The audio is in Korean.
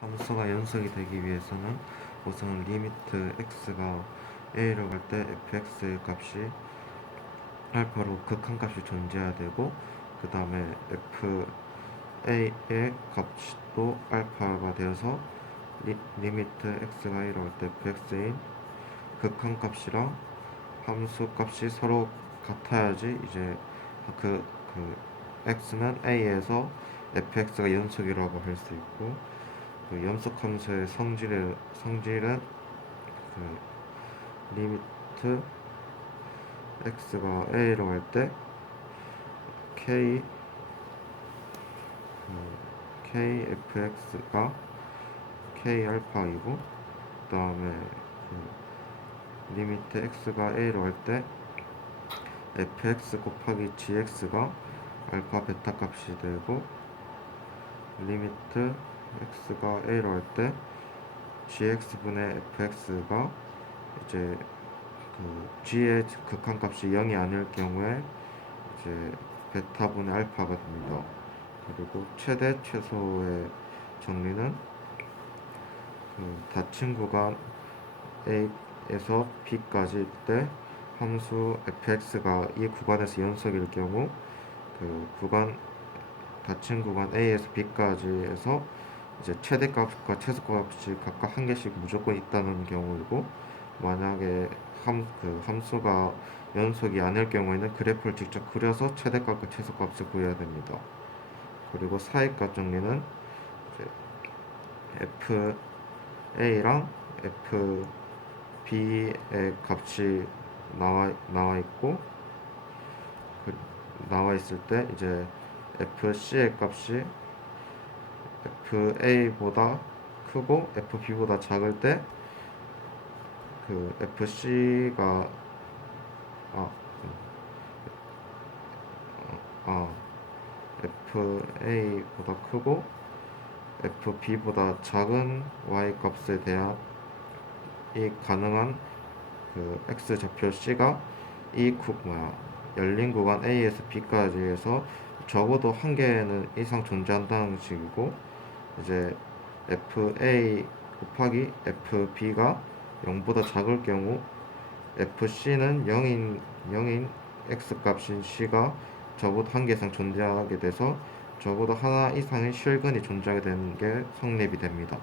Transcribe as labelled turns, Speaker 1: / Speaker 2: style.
Speaker 1: 함수가 연속이 되기 위해서는 우선 리미트 x가 a로 갈 때 fx의 값이 알파로 극한값이 존재해야 되고 그 다음에 fa의 값도 알파가 되어서 리, 리미트 x가 a로 갈 때 fx인 극한값이랑 함수값이 서로 같아야지 이제 그, 그 x는 a에서 fx가 연속이라고 할 수 있고 그 연속 함수의 성질의 성질은 그 리미트 x가 a로 갈때 k 그 kfx가 k 알파이고 그 다음에 그 리미트 x가 a로 갈때 fx 곱하기 gx가 알파 베타 값이 되고 리미트 x가 a로 할 때 gx분의 fx가 이제 그 g의 극한값이 0이 아닐 경우에 이제 베타분의 알파가 됩니다. 그리고 최대 최소의 정리는 그 닫힌 구간 a에서 b까지 때 함수 fx가 이 구간에서 연속일 경우 그 구간 닫힌 구간 a에서 b까지에서 이제 최대값과 최소값이 각각 한 개씩 무조건 있다는 경우이고 만약에 함, 그 함수가 연속이 아닐 경우에는 그래프를 직접 그려서 최대값과 최소값을 구해야 됩니다. 그리고 사이값 정리는 이제 FA랑 FB의 값이 나와 나와 있고 그, 나와 있을 때 이제 FC의 값이 FA보다 크고 FB보다 작을 때 그 FC가 아, 아 FA보다 크고 FB보다 작은 Y 값에 대한 이 가능한 그 X 좌표 C가 이 구, 뭐야 열린 구간 A에서 B까지에서 적어도 한 개는 이상 존재한다는 식이고 이제 FA 곱하기 FB가 0보다 작을 경우 FC는 0인 0인 X 값인 C가 적어도 한 개 이상 존재하게 돼서 적어도 하나 이상의 실근이 존재하게 되는 게 성립이 됩니다.